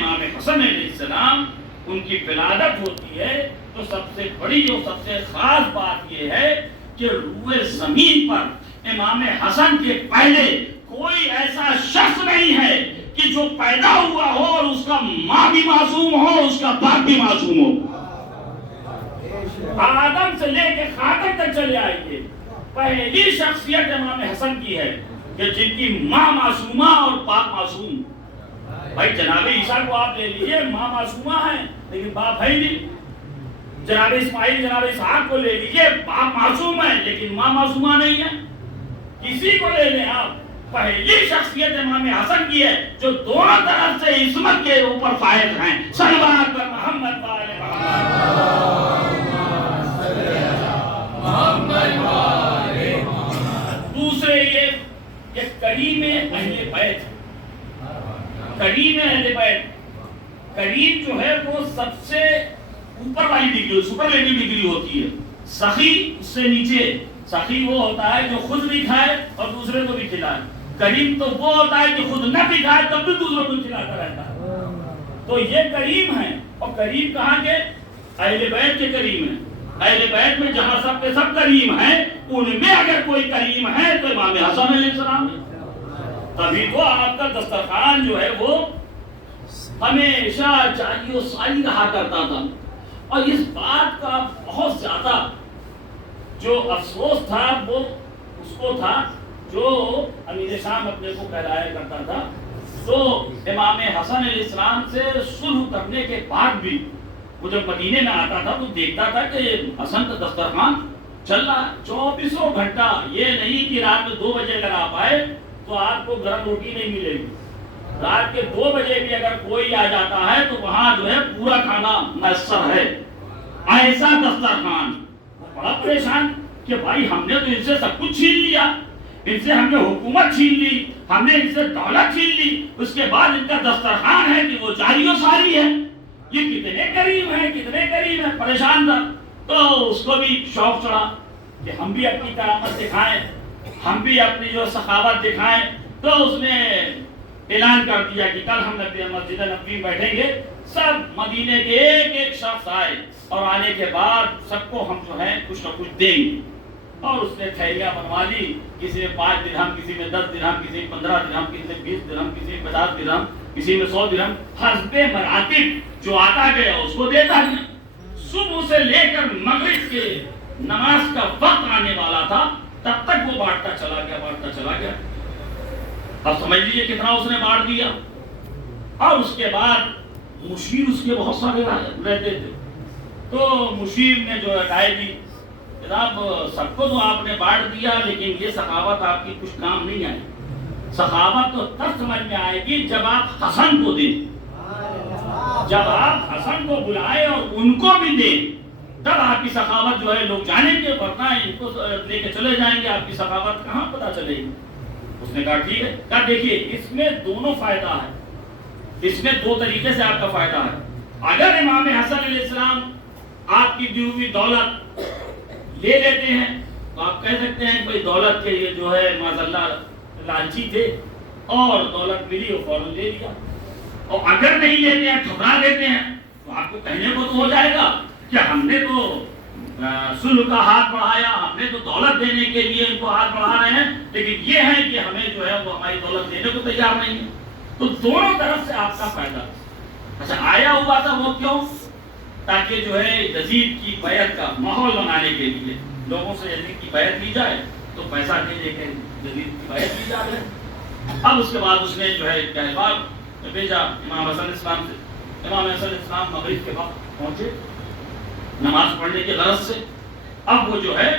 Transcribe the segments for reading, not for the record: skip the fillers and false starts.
امام حسن علیہ السلام ان کی ولادت ہوتی ہے تو سب سے بڑی اور سب سے خاص بات یہ ہے کہ روئے زمین پر امام حسن کے پہلے کوئی ایسا شخص نہیں ہے کہ جو پیدا ہوا ہو اور اس کا ماں بھی معصوم ہو، اس کا باپ بھی معصوم ہو۔ آدم سے لے کے خاتم تک چلے آئیے، پہلی شخصیت امام حسن کی ہے کہ جن کی ماں معصومہ اور باپ معصوم۔ بھائی جناب عیسیٰ کو آپ لے لیجئے، ماں معصومہ ہے لیکن باپ ہے نہیں۔ جناب اسماعیل، جناب اسحاق کو لے لیجئے، باپ معصوم ہے لیکن ماں معصومہ نہیں ہے۔ کسی کو لے لیں آپ، پہلی شخصیت امام حسن کی ہے جو دونوں طرف سے عصمت کے اوپر فائز ہیں۔ صلوات پر محمد والے محمد۔ دوسرے یہ کہ کریم اہل بیت، کریم اہل بیت، کریم جو ہے وہ سب سے اوپر والی ڈگری، سپرلیٹو ڈگری ہوتی ہے۔ سخی اس سے نیچے، سخی وہ ہوتا ہے جو خود بھی کھائے اور دوسرے کو بھی کھلائے۔ کریم تو وہ ہوتا ہے کہ خود نہ بھی کھائے تب بھی دوسروں کو کھلاتا رہتا ہے۔ تو یہ کریم ہے، اور کریم کہاں کے؟ اہل بیت کے کریم ہیں۔ اہل بیت میں جہاں سب کے سب کریم ہیں، ان میں اگر کوئی کریم ہے تو امام حسن علیہ السلام ہے۔ تبھی تو آپ کا دسترخوان جو ہے وہ ہمیشہ جاری و ساری رہا کرتا تھا۔ اور اس بات کا بہت زیادہ جو افسوس تھا وہ اس کو تھا جو امیر شام اپنے کو کہلایا کرتا تھا۔ تو امام حسن علیہ السلام سے صلح کرنے کے بعد بھی وہ جب مدینے میں آتا تھا تو دیکھتا تھا کہ حسن کا دسترخوان چل رہا 24 گھنٹہ۔ یہ نہیں کہ رات میں 2 بجے اگر آپ آئے تو آپ کو گرم روٹی نہیں ملے گی، رات کے 2 بجے بھی اگر کوئی آ جاتا ہے تو وہاں جو ہے پورا کھانا میسر ہے۔ ایسا دسترخوان، بڑا پریشان کہ بھائی ہم نے تو ان سے سب کچھ چھین لیا، ان سے ہم نے حکومت چھین لی، ہم نے ان سے دولت چھین لی، اس کے بعد ان کا دسترخوان ہے کہ وہ جاری و ساری ہے۔ یہ کتنے کریم ہیں، کتنے کریم ہیں، پریشان تھا۔ تو اس کو بھی شوق چڑھا کہ ہم بھی اپنی کرامت دکھائیں، ہم بھی اپنی جو سخاوت دکھائیں۔ تو اس نے اعلان کر دیا کہ کل ہم مسجد نبوی میں بیٹھیں گے، سب مدینے کے ایک ایک شخص آئے اور آنے کے بعد سب کو ہم جو ہے کچھ نہ کچھ دیں گے۔ اور اس نے تھیلیاں بنوا لی، کسی میں 5 درہم، کسی میں 10 درہم، کسی میں 15 درہم، کسی میں 20 درہم، کسی میں 50 درہم، کسی میں 100 درہم، حسب مراتب جو آتا گیا اس کو دیتا گیا۔ صبح سے لے کر مغرب کے نماز کا وقت آنے والا تھا تب تک وہ بانٹتا چلا گیا، بانٹتا چلا گیا۔ اب سمجھ لیجیے کتنا اس نے بانٹ دیا۔ اور اس کے بعد مشیر اس کے بہت سارے رہتے تھے، تو مشیر نے جو رائے دی، جناب سب کو تو آپ نے بانٹ دیا لیکن یہ سخاوت آپ کی کچھ کام نہیں آئی۔ سخاوت تو تب سمجھ میں آئے گی جب آپ حسن کو دیں، جب آپ حسن کو بلائیں اور ان کو بھی دیں، تب آپ کی سخاوت جو ہے لوگ جانیں گے، ورنہ ان کو لے کے چلے جائیں گے، آپ کی سخاوت کہاں پتہ چلے گی۔ اس نے کہا ٹھیک ہے۔ کہا دیکھیے اس میں دونوں فائدہ ہے، اس میں 2 طریقے سے آپ کا فائدہ ہے۔ اگر امام حسن علیہ السلام آپ کی دی ہوئی دولت لے لیتے ہیں تو آپ کہہ سکتے ہیں کہ بھئی دولت کے لیے جو ہے معاذاللہ لالچی تھے اور دولت ملی اور فوراً لے لیا۔ اور اگر نہیں لیتے ہیں، ٹھکرا دیتے ہیں، تو آپ کو کہنے کو تو ہو جائے گا کہ ہم نے تو صلح کا ہاتھ بڑھایا، ہم نے تو دولت دینے کے لیے ان کو ہاتھ بڑھا رہے ہیں، لیکن یہ ہے کہ ہمیں جو ہے وہ ہماری دولت دینے کو تیار نہیں ہے۔ تو دونوں طرف سے آپ کا فائدہ۔ اچھا آیا ہوا تھا وہ کیوں؟ تاکہ جو ہے یزید کی بیعت کا ماحول بنانے کے لیے لوگوں سے یزید کی بیعت لی جائے، تو پیسہ دے کے یزید کی بیعت لی جائے۔ اب اس کے بعد اس نے جو ہے کہبار بھیجا امام حسن علیہ السلام سے۔ امام حسن علیہ السلام مغرب کے وقت پہنچے نماز پڑھنے کے غرض سے۔ اب وہ جو ہے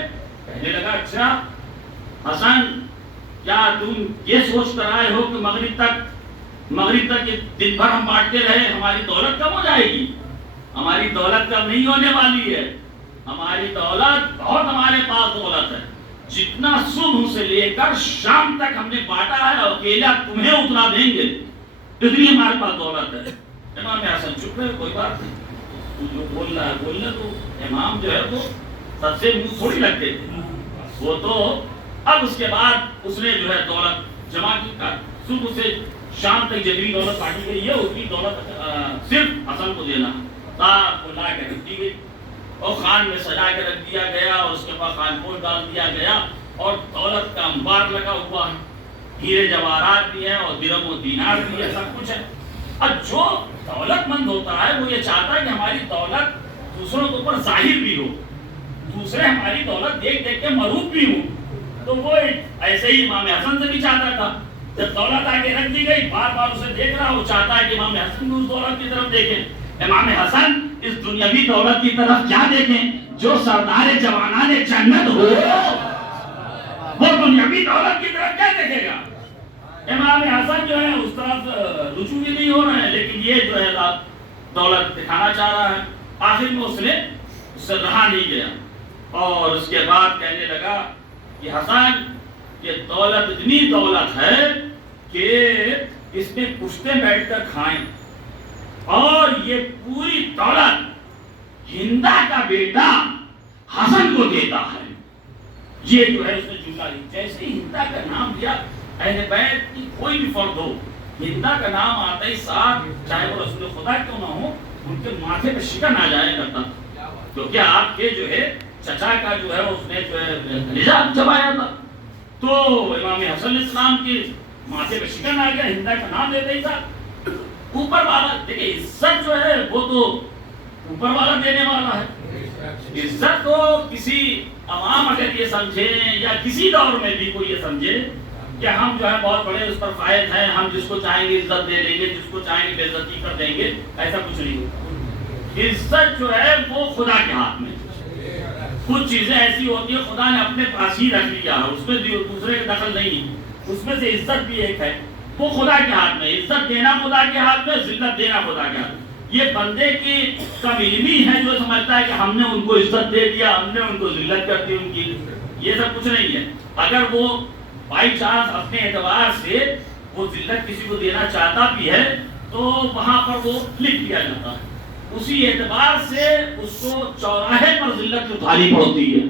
کہنے لگا اچھا حسن کیا تم یہ سوچ کر آئے ہو کہ مغرب تک دن بھر ہم بانٹتے رہے ہماری دولت کم ہو جائے گی؟ ہماری دولت کم نہیں ہونے والی ہے، ہماری دولت بہت، ہمارے پاس دولت ہے، جتنا صبح سے لے کر شام تک ہم نے بانٹا ہے اکیلا تمہیں اتنا دیں گے، اتنی ہمارے پاس دولت ہے۔ امام حسن چپ ہے، کوئی بات نہیں، تو جو بول رہا ہے بولنے تو۔ امام جو ہے وہ سب سے منہ تھوڑی لگتے تھے وہ تو۔ اب اس کے بعد اس نے جو ہے دولت جمع کی، صبح سے شام تک جتنی دولت بانٹی گئی ہے اتنی دولت صرف حسن کو دینا تھا، وہ لا کے رکھ دی گئی اور خان میں سجا کے رکھ دیا گیا، اور اس کے بعد خان کو ڈال دیا گیا، اور دولت کا انبار لگا ہوا ہے، ہیرے جواہرات بھی ہیں اور درہم و دینار بھی ہے، سب کچھ ہے۔ اب جو دولت مند ہوتا ہے وہ یہ چاہتا ہے کہ ہماری دولت دوسروں کے اوپر ظاہر بھی ہو، دوسرے ہماری دولت دیکھ دیکھ کے مروب بھی ہوں۔ تو وہ ایسے ہی امام حسن سے بھی چاہتا تھا، جب دولت آگے رکھ دی گئی بار بار اسے دیکھ رہا، وہ چاہتا ہے کہ امام حسن بھی اس دولت کی طرف دیکھیں۔ امام حسن اس دنیاوی دولت کی طرف کیا دیکھیں؟ جو سردار جوانان جنت ہو وہ دنیاوی دولت کی طرف کیا دیکھے گا؟ امام حسن جو ہے اس طرف رجوع بھی نہیں ہو رہے ہیں، لیکن یہ جو ہے دولت دکھانا چاہ رہا ہے۔ آخر میں اس نے اس سے رہا نہیں گیا، اور اس کے بعد کہنے لگا کہ حسن یہ دولت اتنی دولت ہے کہ اس میں کشتے بیٹھ کر کھائیں، اور یہ پوری دولت ہندا کا بیٹا حسن کو دیتا ہے۔ یہ جو ہے اس نے جملہ لی، جیسے ہندا کا نام لیا اہل بیت کی کوئی بھی فرد ہو، ہندا کا نام آتا ہی ساتھ چاہے وہ رسول خدا کیوں نہ ہو ان کے ماتھے پہ شکن آ جایا کرتا، کیونکہ آپ کے جو ہے چچا کا جو ہے اس نے جو ہے نجات چبایا تھا۔ تو امام حسن علیہ السلام کے ماتھے پہ شکن آ گیا، ہندا کا نام لیتے ہی تھا۔ اوپر والا دیکھیں عزت جو ہے وہ تو اوپر والا دینے والا ہے۔ عزت کو کسی عوام اگر یہ سمجھیں یا کسی دور میں بھی کوئی یہ سمجھے کہ ہم جو ہے بہت بڑے اس پر فائد ہیں، ہم جس کو چاہیں گے عزت دے دیں گے، جس کو چاہیں گے بے عزتی کر دیں گے، ایسا کچھ نہیں ہوتا۔ عزت جو ہے وہ خدا کے ہاتھ میں، کچھ چیزیں ایسی ہوتی ہیں خدا نے اپنے پاس ہی رکھ لیا ہے، اس میں دوسرے کا دخل نہیں ہے۔ اس میں سے عزت بھی ایک ہے، وہ خدا کے ہاتھ میں، عزت دینا خدا کے ہاتھ میں، ذلت دینا خدا کے ہاتھ میں۔ یہ بندے کی کم علمی ہے جو سمجھتا ہے کہ ہم نے ان کو عزت دے دیا، ہم نے ان کو ذلت کر دی ان کی، یہ سب کچھ نہیں ہے۔ اگر وہ بائی چانس اپنے اعتبار سے وہ ذلت کسی کو دینا چاہتا بھی ہے تو وہاں پر وہ لکھ دیا جاتا ہے، اسی اعتبار سے اس کو چوراہے پر ذلت اٹھانی پڑتی ہے،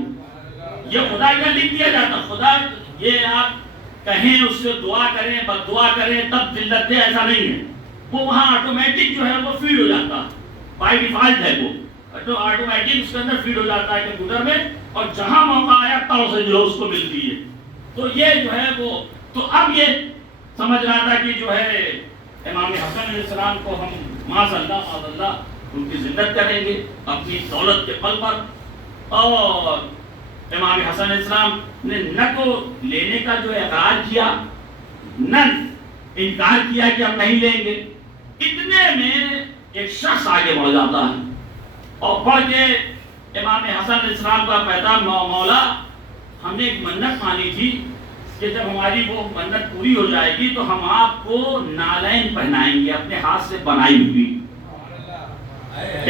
یہ خدا کا لکھ دیا جاتا۔ خدا یہ آپ کہیں اس سے دعا کریں بد دعا کریں تب ذلت دے، ایسا نہیں ہے، وہ وہاں آٹومیٹک جو ہے وہ فیڈ ہو جاتا ہے، بائی ڈیفالٹ ہے وہ آٹومیٹک اس کے اندر فیڈ ہو جاتا ہے کمپیوٹر میں، اور جہاں موقع آیا تب سے جو اس کو ملتی ہے۔ تو یہ جو ہے وہ تو اب یہ سمجھ رہا تھا کہ جو ہے امام حسن علیہ السلام کو ہم معاذ اللہ ان کی ذلت کریں گے اپنی دولت کے بل پر، اور امام حسن علیہ السلام نے نہ تو لینے کا جو اقرار کیا، نہ انکار کیا کہ ہم نہیں لیں گے۔ اتنے میں ایک شخص آگے بڑھ جاتا ہے اور بڑھ کے امام حسن علیہ السلام کا کہتا مولا ہم نے ایک منت مانی تھی کہ جب ہماری وہ منت پوری ہو جائے گی تو ہم آپ کو نالین پہنائیں گے اپنے ہاتھ سے بنائی ہوئی۔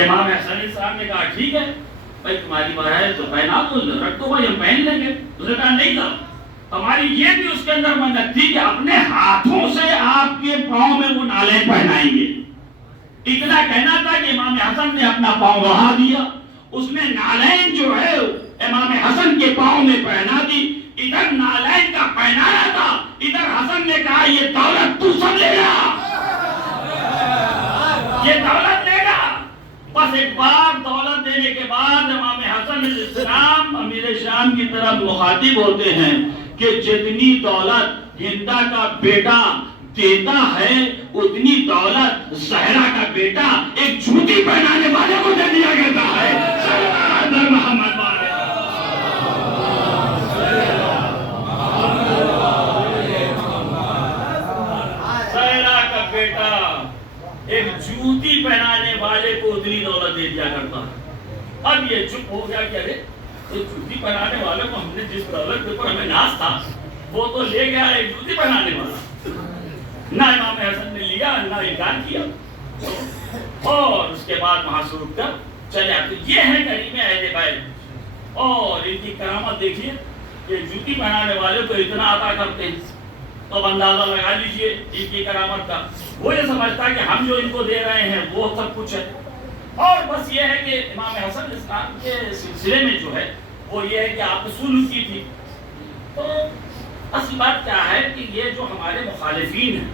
امام حسن علیہ السلام نے کہا ٹھیک ہے بھائی تمہاری بات ہے تو پہنا دو، رکھ دو بھائی ہم پہن لیں گے۔ اس نے کہا نہیں تھا، ہماری یہ بھی اس کے اندر منت تھی کہ اپنے ہاتھوں سے آپ کے پاؤں میں وہ نالین پہنائیں گے۔ اتنا کہنا تھا کہ امام حسن نے اپنا پاؤں بڑھا دیا، اس نے نالین جو ہے امام حسن کے پاؤں میں پہنا دی۔ ادھر نالین کا پہنایا تھا، ادھر حسن نے کہا یہ دولت تو سب لے گا، یہ دولت لے گا۔ بس ایک بار دولت دینے کے بعد امام حسن علیہ السلام امیر شام کی طرف مخاطب ہوتے ہیں کہ جتنی دولت ہندا کا بیٹا دیتا ہے اتنی دولت زہرا کا بیٹا ایک جوتی پہنانے والے کو دے دیا کرتا ہے۔ محمد زہرا کا بیٹا ایک جوتی پہنانے والے کو اتنی دولت دے دیا کرتا ہے۔ اب یہ چپ ہو گیا کہ ارے جوتی پہنانے والے کو ہم نے جس دولت کے اوپر ہمیں ناز تھا وہ تو لے گیا ایک جوتی پہنانے والا۔ نہ امام حسن نے لیا نہ انکار کیا، اور اس کے بعد وہاں سے اٹھ کر چلے آتے۔ یہ ہے کریم اہل بیت، اور ان کی کرامت دیکھیے کہ جوتی پہنانے والے کو اتنا عطا کرتے ہیں، تو اندازہ لگا لیجئے ان کی کرامت کا۔ وہ یہ سمجھتا ہے کہ ہم جو ان کو دے رہے ہیں وہ سب کچھ ہے، اور بس یہ ہے کہ امام حسن اسلام کے سلسلے میں جو ہے وہ یہ ہے کہ آپ نے سن کی تھی۔ تو اصل بات کیا ہے کہ یہ جو ہمارے مخالفین ہیں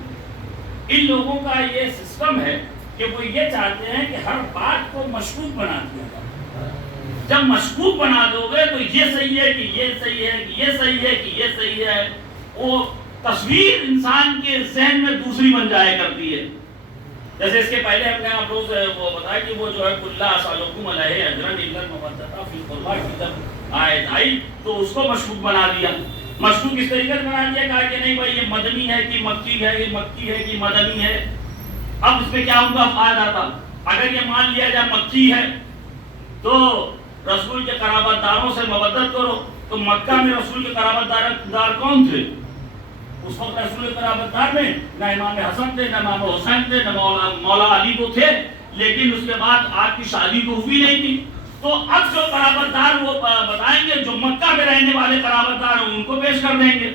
ان لوگوں کا یہ سسٹم ہے کہ وہ یہ چاہتے ہیں کہ ہر بات کو مشکوک بنا دیا جائے. جب مشکوک بنا دو گے تو یہ صحیح ہے کہ یہ صحیح ہے کہ یہ صحیح ہے کہ یہ صحیح ہے، وہ تصویر انسان کے ذہن میں دوسری بن جایا کرتی ہے. جیسے اس کے پہلے ہم نے آپ لوگ وہ بتایا کہ وہ جو ہے کلا سالکم علیہ اجرن الا المودۃ فی القربى کی جب آیت آئی تو اس کو مشکوک بنا دیا. مشکوک اس طریقے سے بنا دیا، کہا کہ نہیں بھائی یہ مدنی ہے کہ مکی ہے، یہ مکی ہے کہ مدنی ہے. اب اس میں کیا ہوگا فائدہ تھا؟ اگر یہ مان لیا جائے مکی ہے تو رسول کے قرابت داروں سے مودت کرو. تو مکہ میں رسول کے قرابت دار کون تھے؟ اس وقت رسول کے قرابت دار میں نہ امام حسن تھے، نہ امام حسین تھے، نہ مولا علی تو تھے، لیکن اس کے بعد آپ کی شادی تو ہوئی نہیں تھی. تو اب جو قرابت دار وہ بتائیں گے، جو مکہ میں رہنے والے قرابت دار ہیں ان کو پیش کر دیں گے.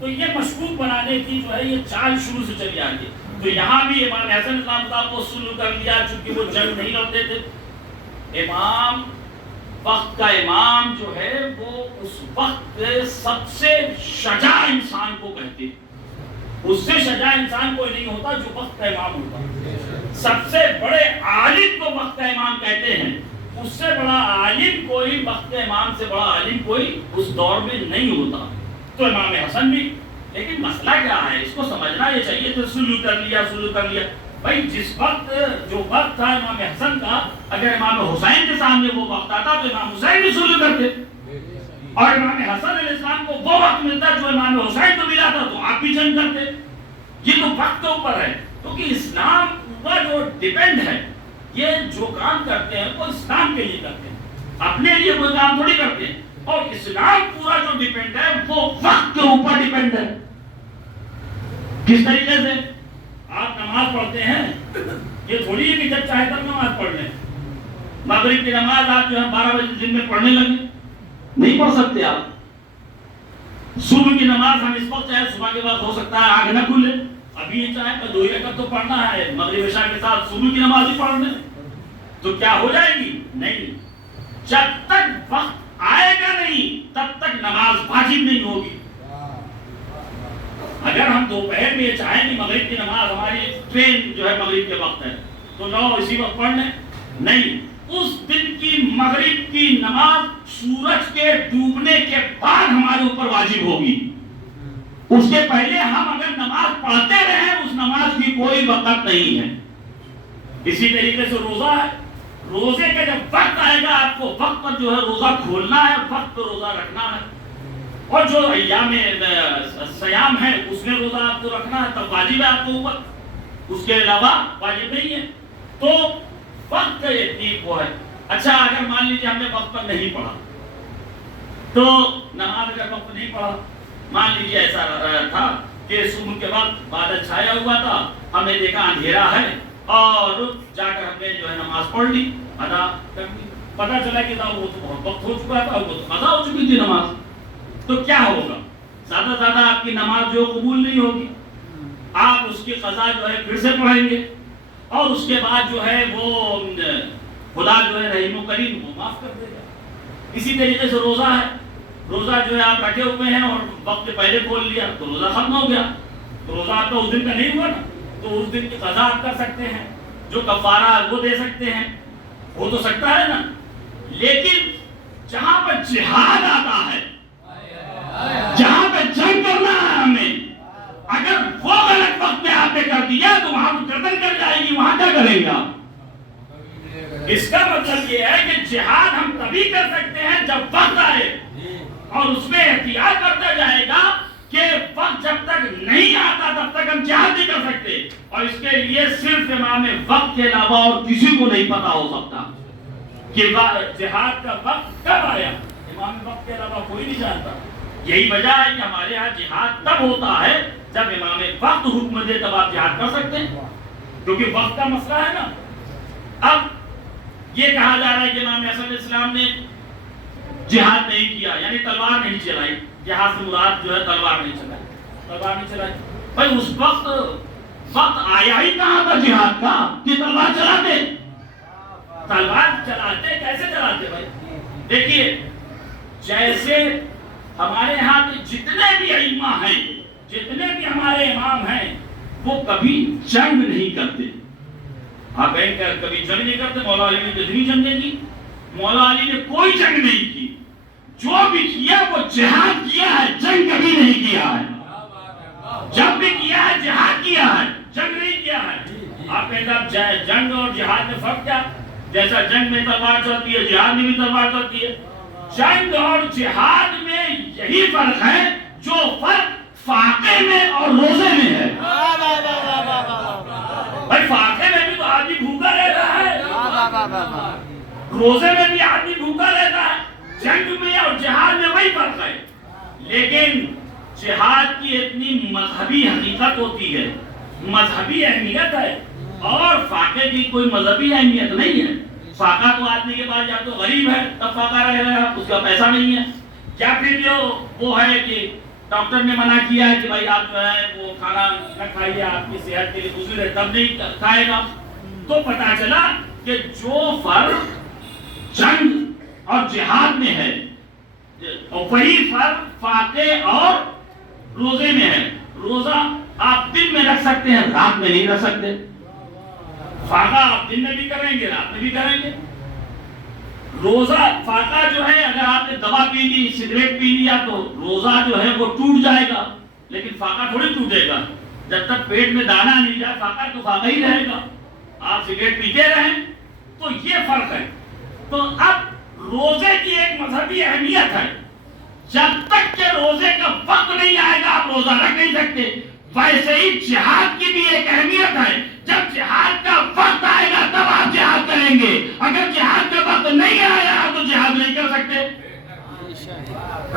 تو یہ مشکوک بنانے کی جو ہے یہ چال شروع سے چلی آ رہی ہے. تو یہاں بھی امام حسن اسلام صاحب کو سلو کر دیا، چونکہ وہ جنگ نہیں لڑتے تھے. امام وقت کا امام جو ہے وہ اس وقت سب سے شجاع انسان کو کہتے. اس سے شجاع انسان کوئی نہیں ہوتا جو وقت کا امام ہوتا. سب سے بڑے عالم کو وقت کا امام کہتے ہیں. اس سے بڑا عالم کوئی، وقت کے امام سے بڑا عالم کوئی اس دور میں نہیں ہوتا. تو امام حسن بھی، لیکن مسئلہ کیا ہے اس کو سمجھنا یہ چاہیے. تو سلو کر لیا بھائی. جس وقت جو وقت تھا امام حسن کا، اگر امام حسین کے سامنے وہ وقت آتا تو امام حسین بھی سلو کرتے، اور امام حسن علیہ السلام کو وہ وقت ملتا جو امام حسین کو ملا تھا تو آپ بھی جنگ کرتے. یہ تو وقت کے اوپر ہے، کیونکہ اسلام کا جو ڈیپینڈ ہے، یہ جو کام کرتے ہیں وہ اسلام کے لیے کرتے ہیں، اپنے لیے کوئی کام تھوڑی کرتے ہیں. اور اسلام پورا جو ڈیپینڈ ہے وہ وقت کے اوپر ڈیپینڈ ہے. کس طریقے سے؟ آپ نماز پڑھتے ہیں، یہ تھوڑی ہے کہ جب چاہے تب نماز پڑھ لیں. مغرب کی نماز آپ جو ہے 12 بجے دن میں پڑھنے لگے، نہیں پڑھ سکتے آپ. صبح کی نماز ہم اس وقت چاہے صبح کے بعد ہو سکتا ہے آنکھ نہ کھلے، ابھی یہ چاہے تو 2 رکعت تو پڑھنا ہے، مغرب عشاء کے ساتھ صبح کی نماز بھی پڑھ لیں تو کیا ہو جائے گی؟ نہیں. جب تک وقت آئے گا نہیں تب تک نماز واجب نہیں ہوگی. اگر ہم دوپہر میں چاہیں کہ مغرب کی نماز، ہماری ٹرین جو ہے مغرب کے وقت ہے تو لو اسی وقت پڑھ لیں، نہیں. اس دن کی مغرب کی نماز سورج کے ڈوبنے کے بعد ہمارے اوپر واجب ہوگی. اس کے پہلے ہم اگر نماز پڑھتے رہیں اس نماز کی کوئی وقت نہیں ہے. اسی طریقے سے روزہ ہے. روزے کا جب وقت آئے گا آپ کو وقت پر جو ہے روزہ کھولنا ہے، وقت پر روزہ رکھنا ہے. اور جو ایام سیام ہے اس میں روزہ آپ کو رکھنا ہے، تب واجب ہے آپ کو اوپر، اس کے علاوہ واجب نہیں ہے. تو وقت کا یہ ٹھیک وہ ہے. اچھا اگر مان لیجیے ہم نے وقت پر نہیں پڑھا تو نماز اگر وقت نہیں پڑھا، مان لیجیے ایسا تھا کہ صبح کے وقت بادل چھایا ہوا تھا، ہم نے دیکھا اندھیرا ہے اور جا کر ہم نے جو ہے نماز پڑھ لی، ادا کر لی. پتہ چلا کہ وہ تو بہت وقت ہو چکا تھا، وہ تو قضا ہو چکی تھی نماز. تو کیا ہوگا؟ زیادہ سے زیادہ آپ کی نماز جو قبول نہیں ہوگی، آپ اس کی قضا جو ہے پھر سے پڑھیں گے اور اس کے بعد جو ہے وہ خدا جو ہے رحیم و کریم وہ معاف کر دے گا. اسی طریقے سے روزہ ہے. روزہ جو ہے آپ رکھے ہوئے ہیں اور وقت پہلے کھول لیا تو روزہ ختم ہو گیا. تو روزہ آپ کا اس دن کا نہیں ہوا نا، تو اس دن کی قضا آپ کر سکتے ہیں، جو کفارہ ہے وہ دے سکتے ہیں، ہو تو سکتا ہے نا. لیکن جہاں پر جہاد آتا ہے، جہاں پہ جنگ کرنا ہے ہمیں، اگر وہ غلط وقت میں آپ نے کر دیا تو وہاں تو گردن کر جائے گی، وہاں کیا کریں گے آپ؟ اس کا مطلب یہ ہے کہ جہاد ہم تبھی کر سکتے ہیں جب وقت آئے، اور اس میں احتیاط کرتا جائے گا کہ وقت جب تک نہیں آتا تب تک ہم جہاد نہیں کر سکتے. اور اس کے لیے صرف امام وقت کے علاوہ اور کسی کو نہیں پتا ہو سکتا کہ جہاد کا وقت کب آیا. امام وقت کے علاوہ کوئی نہیں جانتا. یہی وجہ ہے کہ ہمارے ہاں جہاد تب ہوتا ہے جب امام وقت حکم دے تب آپ جہاد کر سکتے ہیں، کیونکہ وقت کا مسئلہ ہے نا. اب یہ کہا جا رہا ہے کہ امام حسن علیہ السلام نے جہاد نہیں کیا، یعنی تلوار نہیں چلائی. جہاد سے مراد جو ہے تلوار نہیں چلائی، تلوار نہیں چلائی. بھائی اس وقت آیا ہی کہاں تھا جہاد کا کہ تلوار چلاتے؟ تلوار چلاتے کیسے چلاتے بھائی؟ دیکھیے جیسے ہمارے ہاں کے جتنے بھی ائمہ ہیں، جتنے بھی ہمارے امام ہیں، وہ کبھی جنگ نہیں کرتے. آپ کہیں کہ کبھی جنگ نہیں کرتے. مولا علی نے کتنی جنگیں کی؟ مولا علی نے کوئی جنگ نہیں کی. جو بھی کیا وہ جہاد کیا ہے, جنگ کبھی نہیں کیا ہے. جب بھی کیا ہے جہاد کیا ہے, جنگ نہیں کیا ہے. آپ کہتے ہیں جنگ اور جہاد میں فرق کیا؟ جیسا جنگ میں تلوار چلتی ہے جہاد میں بھی تلوار چلتی ہے. جنگ اور جہاد میں یہی فرق ہے جو فرق فاقے میں اور روزے میں ہے. بھائی فاقے میں بھی تو آدمی بھوکا رہتا ہے, روزے میں بھی آدمی بھوکا رہتا ہے. جنگ میں اور جہاد میں وہی فرق ہے. لیکن جہاد کی اتنی مذہبی حقیقت ہوتی ہے, مذہبی اہمیت ہے, اور فاقے کی کوئی مذہبی اہمیت نہیں ہے. فاقہ تو آدمی کے پاس یا تو غریب ہے تب فاقہ رہ رہا ہے, اس کا پیسہ نہیں ہے, یا پھر جو وہ ہے کہ ڈاکٹر نے منع کیا ہے کہ بھائی آپ جو ہے وہ کھانا نہ کھائیے, آپ کی صحت کے لیے مضر ہے, تب نہیں کھائے گا. تو پتا چلا کہ جو فرق جنگ اور جہاد میں ہے وہی فرق فاقے اور روزے میں ہے. روزہ آپ دن میں رکھ سکتے ہیں, رات میں نہیں رکھ سکتے. فاقہ آپ دن میں بھی کریں گے, رات میں بھی کریں گے. روزہ فاقہ جو ہے اگر آپ نے دوا پی لی, سگریٹ پی لیا تو روزہ جو ہے وہ ٹوٹ جائے گا, لیکن فاقہ تھوڑی ٹوٹے گا. جب تک پیٹ میں دانا نہیں جائے فاقہ تو فاقہ ہی رہے گا. آپ سگریٹ پیتے رہیں. تو یہ فرق ہے. تو اب روزے کی ایک مذہبی اہمیت ہے. جب تک کہ روزے کا وقت نہیں آئے گا آپ روزہ رکھ نہیں سکتے. ویسے ہی جہاد کی بھی ایک اہمیت ہے. جب جہاد کا وقت آئے گا تب آپ جہاد کریں گے. اگر جہاد کا وقت نہیں آیا تو جہاد نہیں کر سکتے.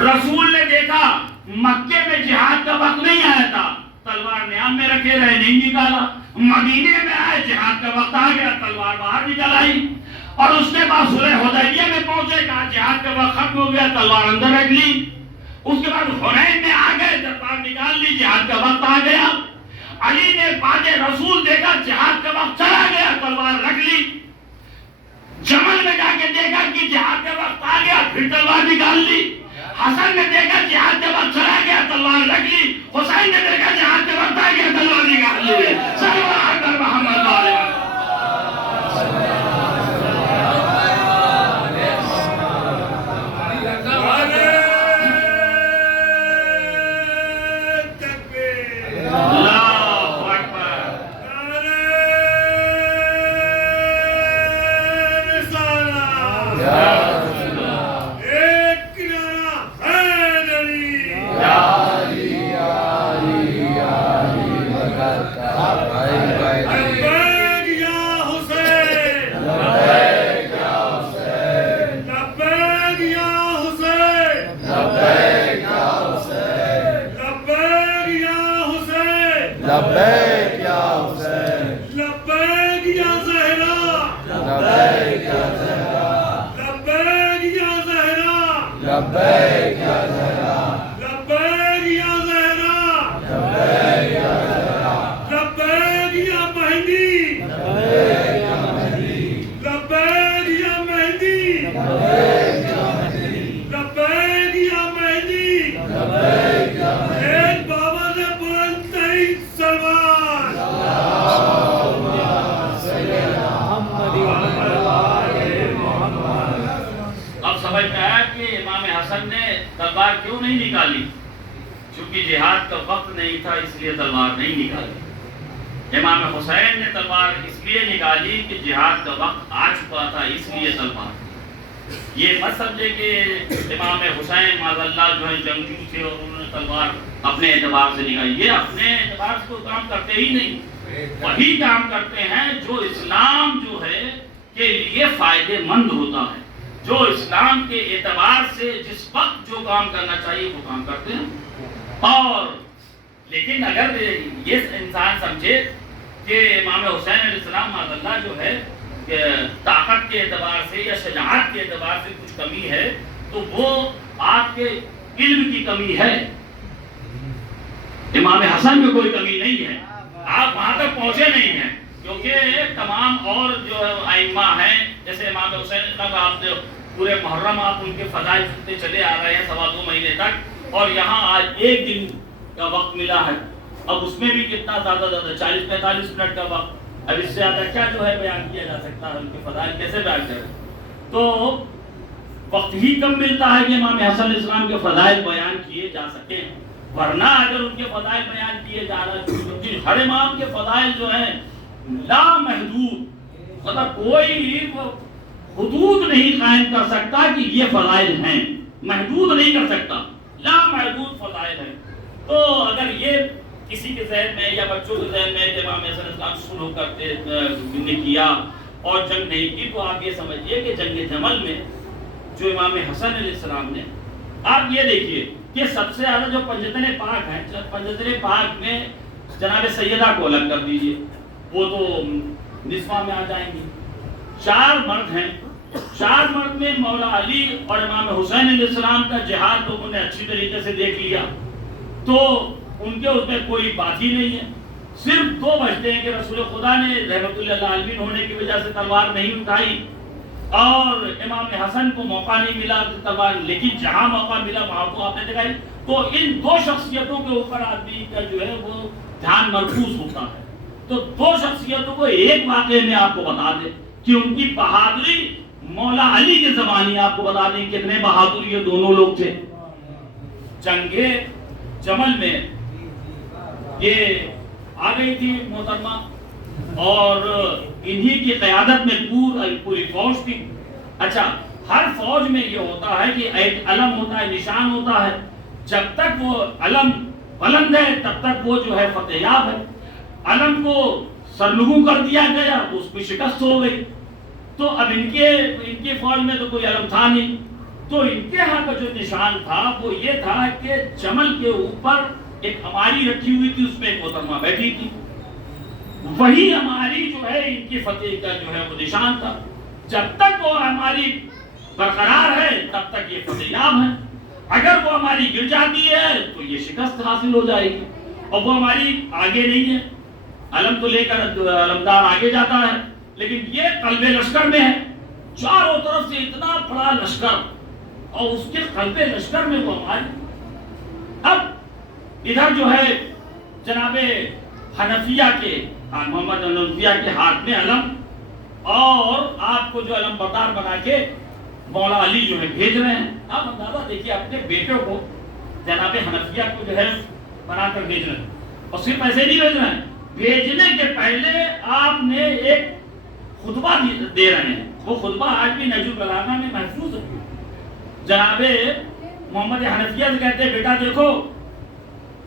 رسول نے دیکھا مکے میں جہاد کا وقت نہیں آیا تھا, تلوار نیام میں رکھے رہے, نہیں نکالا. مدینے میں آئے, جہاد کا وقت آ گیا, تلوار باہر نکل آئی. اور اس کے بعد صلح حدیبیہ میں پہنچے, کہا جہاد کا وقت ختم ہو گیا, تلوار اندر رکھ لی. اس کے بعد حنین میں آ گئے, تلوار نکال لی, جہاد کا وقت آ گیا. علی نے بعد رسول دیکھا جہاد کا وقت چلا گیا, تلوار رکھ لی. جمل میں جا کے دیکھا کہ جہاد کا وقت آ گیا, پھر تلوار نکال لی. حسن نے دیکھا جہاد کا وقت چلا گیا, تلوار رکھ لی. حسین نے دیکھا جہاد کا وقت آ گیا, تلوار نکال لی. صلوات بر محمد علیہ. تلوار کیوں نہیں نکالی؟ چونکہ جہاد کا وقت نہیں تھا اس لیے تلوار نہیں نکالی. امام حسین نے تلوار اس لیے نکالی کہ جہاد کا وقت آ چکا تھا اس لیے تلوار. یہ مت سمجھے کہ امام حسین معاذ اللہ جو ہے جنگجو تھے اور انہوں نے تلوار اپنے اعتبار سے نکالی. یہ اپنے اعتبار سے کوئی کام کرتے ہی نہیں. وہی کام کرتے ہیں جو اسلام جو ہے کے لیے فائدے مند ہوتا ہے, جو اسلام کے اعتبار سے جس وقت جو کام کرنا چاہیے وہ کام کرتے ہیں. اور لیکن اگر یہ انسان سمجھے کہ امام حسین علیہ السلام معاذ اللہ جو ہے کہ طاقت کے اعتبار سے یا شجاعت کے اعتبار سے کچھ کمی ہے تو وہ آپ کے علم کی کمی ہے. امام حسن میں کوئی کمی نہیں ہے, آپ وہاں تک پہنچے نہیں ہیں کیونکہ تمام اور جو ائمہ ہیں جیسے امام حسین کا آپ جو پورے محرم آپ ان کے فضائل سنتے چلے آ رہے ہیں 2.25 مہینے تک, اور یہاں آج ایک دن کا وقت ملا ہے اب اس میں بھی کتنا زیادہ 40-45 منٹ کا وقت، اب اس سے زیادہ کیا جو ہے بیان کیا جا سکتا ہے، ان کے فضائل کیسے بیان کریں؟ تو وقت ہی کم ملتا ہے کہ امام حسن علیہ السلام کے فضائل بیان کیے جا سکیں، ورنہ اگر ان کے فضائل بیان کیے جا رہے ہیں، ہر امام کے فضائل جو ہیں لامحدود، مطلب کوئی حدود نہیں قائم کر سکتا کہ یہ فضائل ہیں، محدود نہیں کر سکتا، لامحدود فضائل ہیں۔ تو اگر یہ کسی کے ذہن میں یا بچوں کے ذہن میں کہ امام حسن علیہ السلام شروع کرتے نے کیا اور جنگ نہیں کی، تو آپ یہ سمجھیے کہ جنگ جمل میں جو امام حسن علیہ السلام نے، آپ یہ دیکھیے کہ سب سے زیادہ جو پنجتن پاک ہیں، پنجتن پاک میں جناب سیدہ کو الگ کر دیجئے، وہ تو نسواں میں آ جائیں گی۔ 4 مرد ہیں، 4 مرد میں مولا علی اور امام حسین علیہ السلام کا جہاد لوگوں نے اچھی طریقے سے دیکھ لیا، تو ان کے اس میں کوئی بات ہی نہیں ہے۔ صرف 2 بچتے ہیں کہ رسول خدا نے رحمت اللہ عالمین ہونے کی وجہ سے تلوار نہیں اٹھائی، اور امام حسن کو موقع نہیں ملا تلوار، لیکن جہاں موقع ملا وہاں کو آپ نے دکھائی۔ تو ان 2 شخصیتوں کے اوپر آدمی کا جو ہے وہ دھیان مرکوز ہوتا ہے۔ تو 2 شخصیتوں کو ایک واقعے میں آپ کو بتا دیں کہ ان کی بہادری مولا علی کے زمانے آپ کو بتا دیں کتنے بہادر یہ دونوں لوگ تھے۔ جنگ جمل میں یہ آ گئی تھی محترمہ، اور انہی کی قیادت میں پوری فوج تھی۔ اچھا، ہر فوج میں یہ ہوتا ہے کہ ایک علم ہوتا ہے، نشان ہوتا ہے، جب تک وہ علم بلند ہے تب تک وہ جو ہے فتح یاب ہے۔ علم کو سرنگوں کر دیا گیا تو اس کی شکست ہو گئی۔ تو اب ان کے فوج میں تو کوئی علم تھا نہیں، تو ان کے ہاں کا جو نشان تھا وہ یہ تھا کہ جمل کے اوپر ایک ہماری رکھی ہوئی تھی، اس میں ایک محترمہ بیٹھی تھی، وہی ہماری جو ہے ان کی فتح کا جو ہے وہ نشان تھا۔ جب تک وہ ہماری برقرار ہے تب تک یہ فتح یاب ہے، اگر وہ ہماری گر جاتی ہے تو یہ شکست حاصل ہو جائے گی، اور وہ ہماری آگے نہیں ہے۔ علم تو لے کر علمدار آگے جاتا ہے، لیکن یہ قلب لشکر میں ہے، چاروں طرف سے اتنا بڑا لشکر، اور اس کے قلب لشکر میں وہ ہماری۔ اب ادھر جو ہے جناب حنفیہ کے محمد حنفیہ کے ہاتھ میں علم، اور آپ کو جو علم بردار بنا کے مولا علی جو ہے بھیج رہے ہیں۔ آپ اندازہ دیکھیے اپنے بیٹے کو جناب حنفیہ کو جو ہے بنا کر بھیج رہے ہیں، اور صرف ایسے نہیں بھیج رہے ہیں، بھیجنے کے پہلے آپ نے ایک خطبہ دے رہے ہیں۔ وہ خطبہ آج بھی نہج البلاغہ میں محفوظ ہے۔ جناب محمد حنفیہ سے کہتے ہیں بیٹا دیکھو،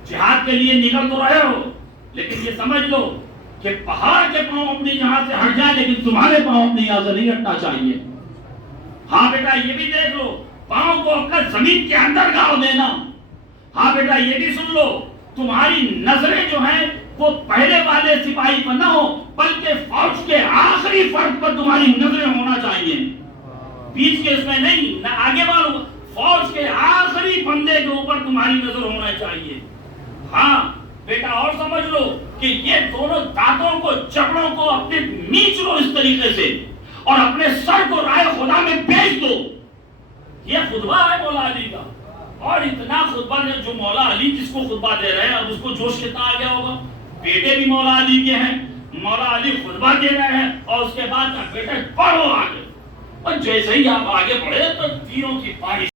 جہاد کے لیے نکل تو رہے ہو، لیکن یہ سمجھ لو کہ پہاڑ کے پاؤں اپنی یہاں سے ہٹ جائیں لیکن تمہارے پاؤں اپنی یہاں سے نہیں ہٹنا چاہیے۔ ہاں بیٹا یہ بھی دیکھ لو، پاؤں کو اپنا زمین کے اندر گاڑ دینا۔ ہاں بیٹا یہ بھی سن لو، تمہاری نظریں جو ہیں وہ پہلے والے سپاہی پر نہ ہو، بلکہ فوج کے آخری فرد پر تمہاری نظریں ہونا چاہیے، بیچ کے اس میں نہیں، نہ آگے والوں، فوج کے آخری بندے کے اوپر تمہاری نظر ہونا چاہیے۔ ہاں بیٹا اور سمجھ لو کہ یہ دونوں دانتوں کو، چپڑوں کو اپنے میچ لو اس طریقے سے، اور اپنے سر کو رائے خدا میں بیچ دو۔ یہ خطبہ ہے مولا علی کا، اور اتنا خطبہ جو مولا علی جس کو خطبہ دے رہے ہیں، اب اس کو جوش کتنا آ گیا ہوگا۔ بیٹے بھی مولا علی کے ہیں، مولا علی خطبہ دے رہے ہیں، اور اس کے بعد بیٹے پڑھو آگے، اور جیسے ہی آپ آگے بڑھے تو تیروں کی بارش